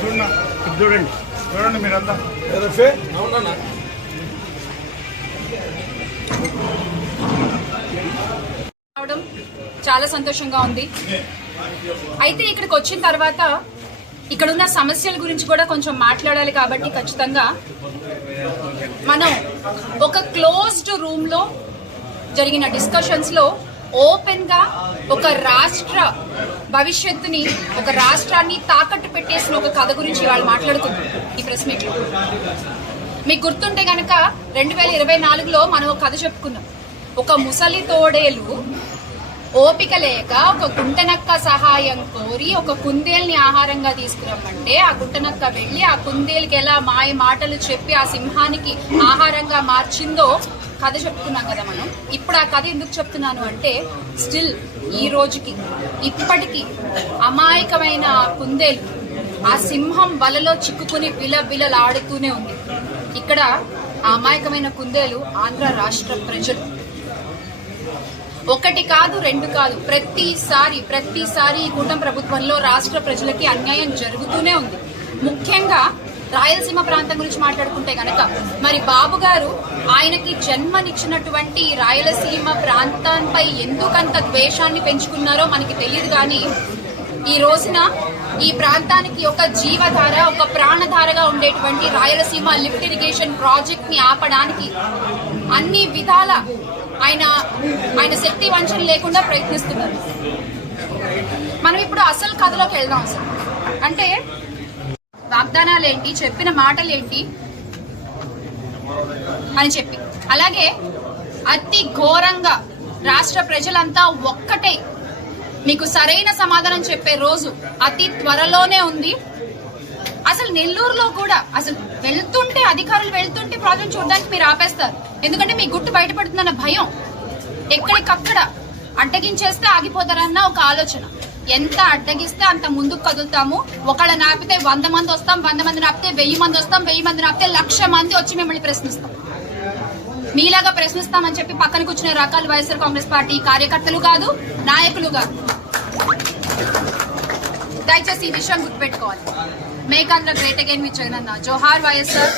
చూడండి చూడండి మీరంతా చాలా సంతోషంగా ఉంది. అయితే ఇక్కడికి వచ్చిన తర్వాత ఇక్కడున్న సమస్యల గురించి కూడా కొంచెం మాట్లాడాలి కాబట్టి ఖచ్చితంగా మనం ఒక క్లోజ్డ్ రూమ్ లో జరిగిన డిస్కషన్స్ లో ఓపెన్ గా ఒక రాష్ట్ర భవిష్యత్తుని, ఒక రాష్ట్రాన్ని తాకట్టు పెట్టేసిన ఒక కథ గురించి వాళ్ళు మాట్లాడుకుందాం ఈ ప్రెస్ మీట్ లో. మీకు గుర్తుంటే గనక 2024లో మనం ఒక కథ చెప్పుకున్నాం. ఒక ముసలి తోడేలు ఓపిక లేక ఒక గుంటనక్క సహాయం కోరి ఒక కుందేల్ని ఆహారంగా తీసుకురమ్మంటే ఆ గుంటనక్క వెళ్లి ఆ కుందేలుకి ఎలా మాయ మాటలు చెప్పి ఆ సింహానికి ఆహారంగా మార్చిందో కథ చెప్తున్నాం కదా మనం. ఇప్పుడు ఆ కథ ఎందుకు చెప్తున్నాను అంటే, స్టిల్ ఈ రోజుకి ఇప్పటికీ అమాయకమైన ఆ కుందేలు ఆ సింహం వలలో చిక్కుకుని బిలబిలలాడుతూనే ఉంది. ఇక్కడ ఆ అమాయకమైన కుందేలు ఆంధ్ర రాష్ట్ర ప్రజలు. ఒకటి కాదు, రెండు కాదు, ప్రతిసారి ఈ కూటమి ప్రభుత్వంలో రాష్ట్ర ప్రజలకి అన్యాయం జరుగుతూనే ఉంది. ముఖ్యంగా రాయలసీమ ప్రాంతం గురించి మాట్లాడుకుంటే గనక మరి బాబు గారు ఆయనకి జన్మనిచ్చినటువంటి రాయలసీమ ప్రాంతంపై ఎందుకంత ద్వేషాన్ని పెంచుకున్నారో మనకి తెలియదు. కానీ ఈ రోజున ఈ ప్రాంతానికి ఒక జీవధార, ఒక ప్రాణధారగా ఉండేటువంటి రాయలసీమ లిఫ్ట్ ఇరిగేషన్ ప్రాజెక్ట్ ని ఆపడానికి అన్ని విధాల ఆయన శక్తి వంచన లేకుండా ప్రయత్నిస్తున్నారు. మనం ఇప్పుడు అసలు కథలోకి వెళ్దాం. అసలు అంటే వాగ్దానాలేంటి, చెప్పిన మాటలేంటి అని చెప్పి, అలాగే అతి ఘోరంగా రాష్ట్ర ప్రజలంతా ఒక్కటే మీకు సరైన సమాధానం చెప్పే రోజు అతి త్వరలోనే ఉంది. అసలు నెల్లూరులో కూడా అసలు వెళ్తుంటే అధికారులు వెళ్తుంటే ప్రాజెక్ట్ చూడడానికి మీరు ఆపేస్తారు. ఎందుకంటే మీ గుట్టు బయటపడుతుందన్న భయం. ఎక్కడికక్కడ అడ్డగించేస్తే ఆగిపోతారన్న ఒక ఆలోచన. ఎంత అడ్డగిస్తే అంత ముందుకు కదులుతాము. ఒకళ్ళని ఆపితే 100 మంది వస్తాం, 100 మందిని ఆపితే 1000 మంది వస్తాం, 1000 మందిని ఆపితే 1,00,000 మంది వచ్చి మిమ్మల్ని ప్రశ్నిస్తాం. మీలాగా ప్రశ్నిస్తామని చెప్పి పక్కన కూర్చునే రకాలు వైఎస్ఆర్ కాంగ్రెస్ పార్టీ కార్యకర్తలు కాదు, నాయకులు కాదు. దయచేసి ఈ విషయం గుర్తుపెట్టుకోవాలి. Make Andhra great again with జగనన్న. జోహార్ వైఎస్ఆర్.